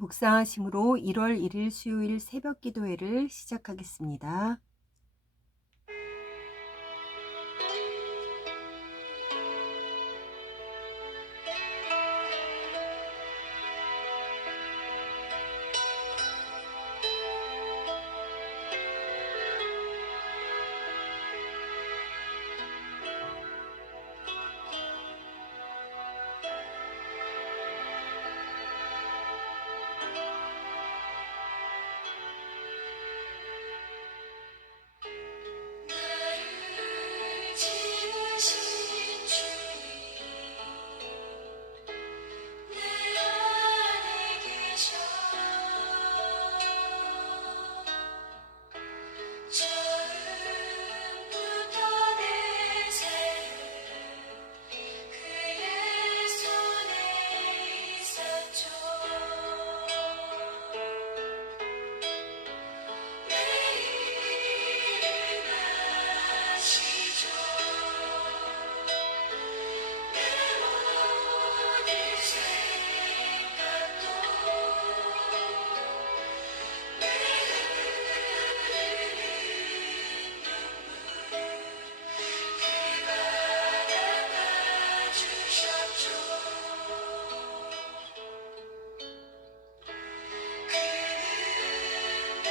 묵상하심으로 1월 1일 수요일 새벽 기도회를 시작하겠습니다. 나를 지으신 주님 내 안에 계셔 처음부터 내 삶은 그의 손에 있었죠. 내 일을 아시죠. 내 모든 생각도 내 흐르는 눈물 그가 닦아주셨죠. 그는 내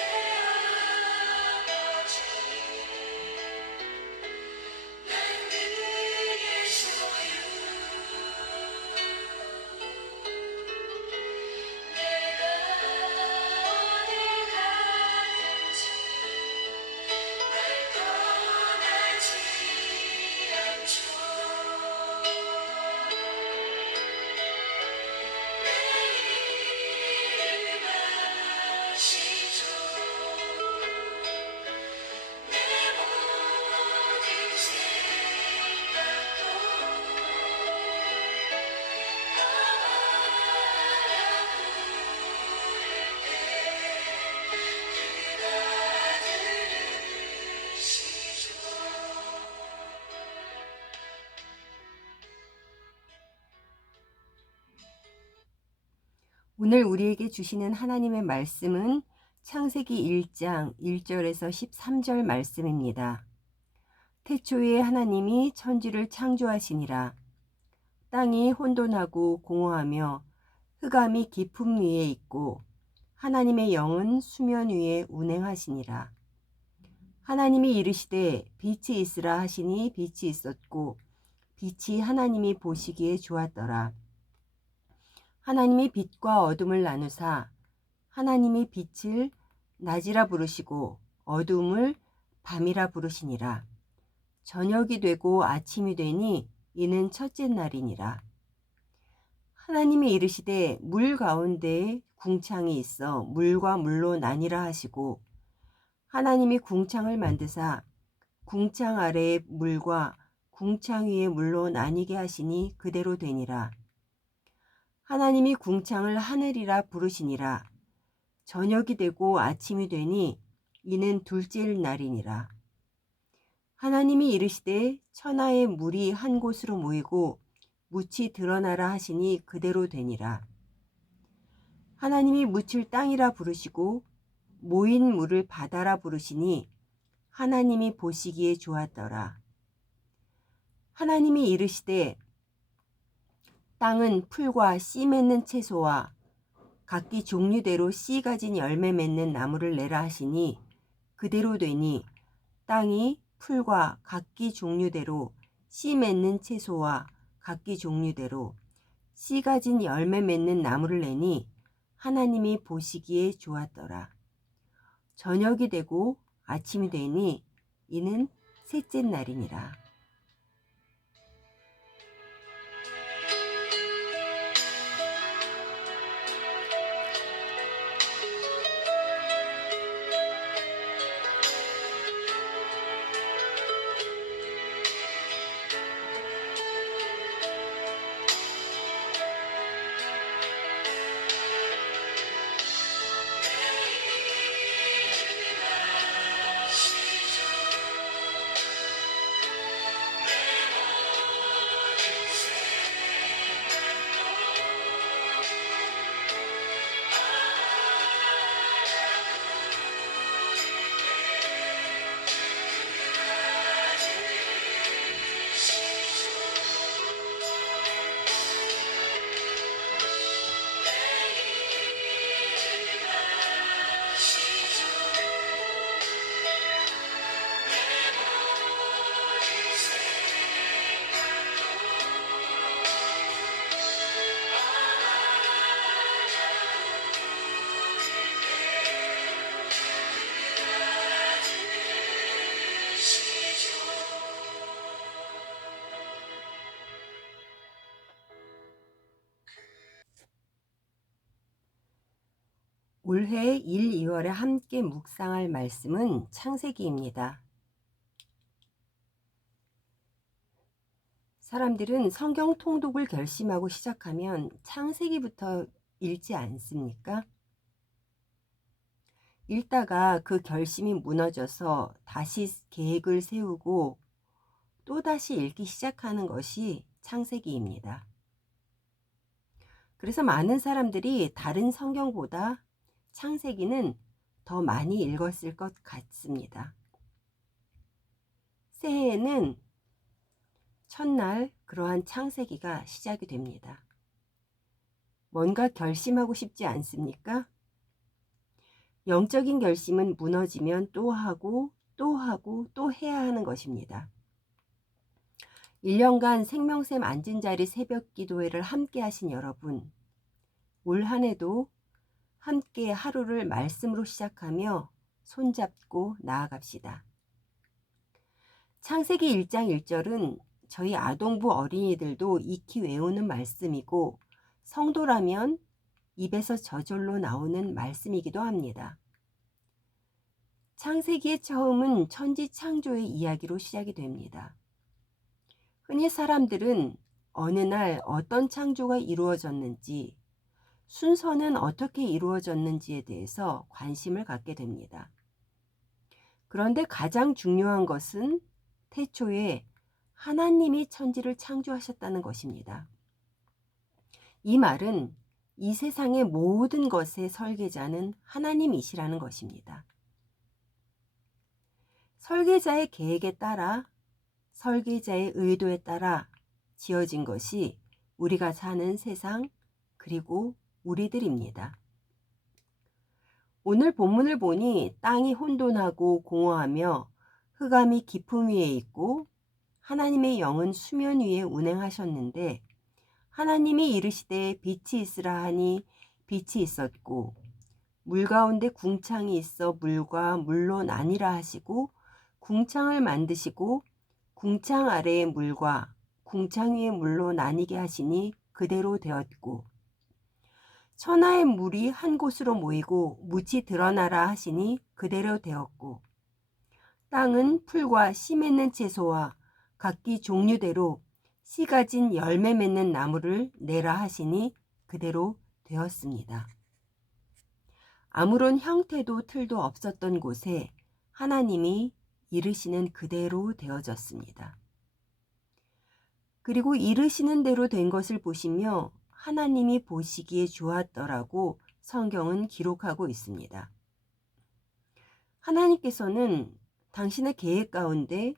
아버지 난 그의 소유 내가 어딜 가든지 날 떠나지 않죠. 내 일을 아시죠. 내 모든 생각도 아마라 부를 때 그가 들으시죠. 오늘 우리에게 주시는 하나님의 말씀은 창세기 1장 1절에서 13절 말씀입니다. 태초에 하나님이 천지를 창조하시니라. 땅이 혼돈하고 공허하며 흑암이 깊음 위에 있고 하나님의 영은 수면 위에 운행하시니라. 하나님이 이르시되 빛이 있으라 하시니 빛이 있었고 빛이 하나님이 보시기에 좋았더라. 하나님이 빛과 어둠을 나누사 하나님이 빛을 낮이라 부르시고 어둠을 밤이라 부르시니라. 저녁이 되고 아침이 되니 이는 첫째 날이니라. 하나님이 이르시되 물 가운데에 궁창이 있어 물과 물로 나뉘라 하시고 하나님이 궁창을 만드사 궁창 아래의 물과 궁창 위의 물로 나뉘게 하시니 그대로 되니라. 하나님이 궁창을 하늘이라 부르시니라. 저녁이 되고 아침이 되니 이는 둘째 날이니라. 하나님이 이르시되 천하의 물이 한 곳으로 모이고 묻이 드러나라 하시니 그대로 되니라. 하나님이 묻을 땅이라 부르시고 모인 물을 바다라 부르시니 하나님이 보시기에 좋았더라. 하나님이 이르시되 땅은 풀과 씨 맺는 채소와 각기 종류대로 씨 가진 열매 맺는 나무를 내라 하시니 그대로 되니 땅이 풀과 각기 종류대로 씨 맺는 채소와 각기 종류대로 씨 가진 열매 맺는 나무를 내니 하나님이 보시기에 좋았더라. 저녁이 되고 아침이 되니 이는 셋째 날이니라. 내 일을 아시죠. 올해 1, 2월에 함께 묵상할 말씀은 창세기입니다. 사람들은 성경 통독을 결심하고 시작하면 창세기부터 읽지 않습니까? 읽다가 그 결심이 무너져서 다시 계획을 세우고 또다시 읽기 시작하는 것이 창세기입니다. 그래서 많은 사람들이 다른 성경보다 창세기는 더 많이 읽었을 것 같습니다. 새해에는 첫날 그러한 창세기가 시작이 됩니다. 뭔가 결심하고 싶지 않습니까? 영적인 결심은 무너지면 또 하고 또 하고 또 해야 하는 것입니다. 1년간 생명샘 앉은 자리 새벽 기도회를 함께 하신 여러분, 올 한 해도 함께 하루를 말씀으로 시작하며 손잡고 나아갑시다. 창세기 1장 1절은 저희 아동부 어린이들도 익히 외우는 말씀이고 성도라면 입에서 저절로 나오는 말씀이기도 합니다. 창세기의 처음은 천지 창조의 이야기로 시작이 됩니다. 흔히 사람들은 어느 날 어떤 창조가 이루어졌는지, 순서는 어떻게 이루어졌는지에 대해서 관심을 갖게 됩니다. 그런데 가장 중요한 것은 태초에 하나님이 천지를 창조하셨다는 것입니다. 이 말은 이 세상의 모든 것의 설계자는 하나님이시라는 것입니다. 설계자의 계획에 따라, 설계자의 의도에 따라 지어진 것이 우리가 사는 세상, 그리고 우리들입니다. 오늘 본문을 보니 땅이 혼돈하고 공허하며 흑암이 깊음 위에 있고 하나님의 영은 수면 위에 운행하셨는데 하나님이 이르시되 빛이 있으라 하니 빛이 있었고 물 가운데 궁창이 있어 물과 물로 나뉘라 하시고 궁창을 만드시고 궁창 아래의 물과 궁창 위의 물로 나뉘게 하시니 그대로 되었고 천하의 물이 한 곳으로 모이고 묻이 드러나라 하시니 그대로 되었고 땅은 풀과 씨 맺는 채소와 각기 종류대로 씨 가진 열매 맺는 나무를 내라 하시니 그대로 되었습니다. 아무런 형태도 틀도 없었던 곳에 하나님이 이르시는 그대로 되어졌습니다. 그리고 이르시는 대로 된 것을 보시며 하나님이 보시기에 좋았더라고 성경은 기록하고 있습니다. 하나님께서는 당신의 계획 가운데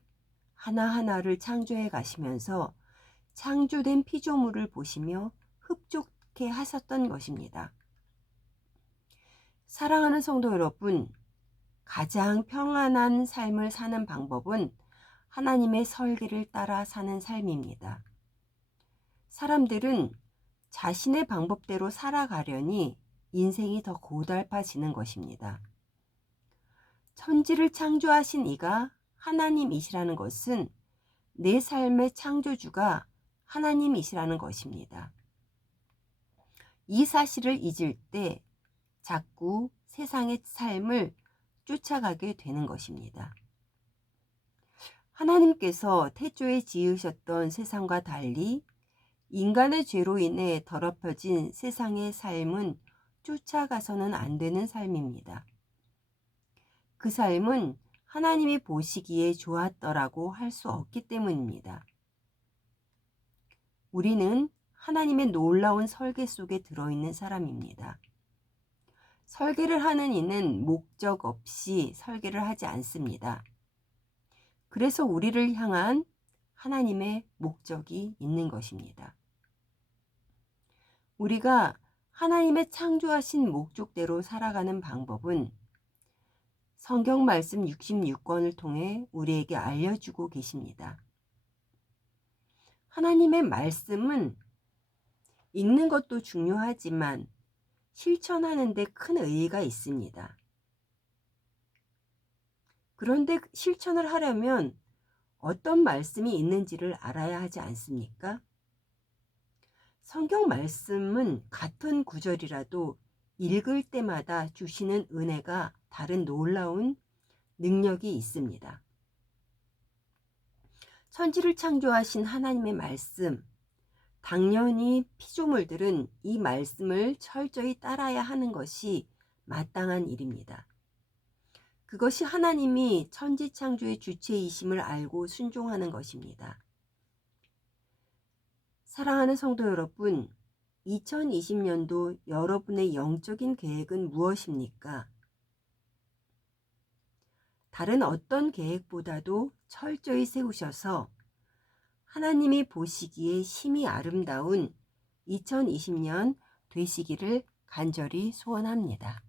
하나하나를 창조해 가시면서 창조된 피조물을 보시며 흡족해 하셨던 것입니다. 사랑하는 성도 여러분, 가장 평안한 삶을 사는 방법은 하나님의 설계를 따라 사는 삶입니다. 사람들은 자신의 방법대로 살아가려니 인생이 더 고달파지는 것입니다. 천지를 창조하신 이가 하나님이시라는 것은 내 삶의 창조주가 하나님이시라는 것입니다. 이 사실을 잊을 때 자꾸 세상의 삶을 쫓아가게 되는 것입니다. 하나님께서 태초에 지으셨던 세상과 달리 인간의 죄로 인해 더럽혀진 세상의 삶은 쫓아가서는 안 되는 삶입니다. 그 삶은 하나님이 보시기에 좋았더라고 할 수 없기 때문입니다. 우리는 하나님의 놀라운 설계 속에 들어있는 사람입니다. 설계를 하는 이는 목적 없이 설계를 하지 않습니다. 그래서 우리를 향한 하나님의 목적이 있는 것입니다. 우리가 하나님의 창조하신 목적대로 살아가는 방법은 성경 말씀 66권을 통해 우리에게 알려주고 계십니다. 하나님의 말씀은 읽는 것도 중요하지만 실천하는 데 큰 의의가 있습니다. 그런데 실천을 하려면 어떤 말씀이 있는지를 알아야 하지 않습니까? 성경 말씀은 같은 구절이라도 읽을 때마다 주시는 은혜가 다른 놀라운 능력이 있습니다. 천지를 창조하신 하나님의 말씀, 당연히 피조물들은 이 말씀을 철저히 따라야 하는 것이 마땅한 일입니다. 그것이 하나님이 천지 창조의 주체이심을 알고 순종하는 것입니다. 사랑하는 성도 여러분, 2020년도 여러분의 영적인 계획은 무엇입니까? 다른 어떤 계획보다도 철저히 세우셔서 하나님이 보시기에 심히 아름다운 2020년 되시기를 간절히 소원합니다.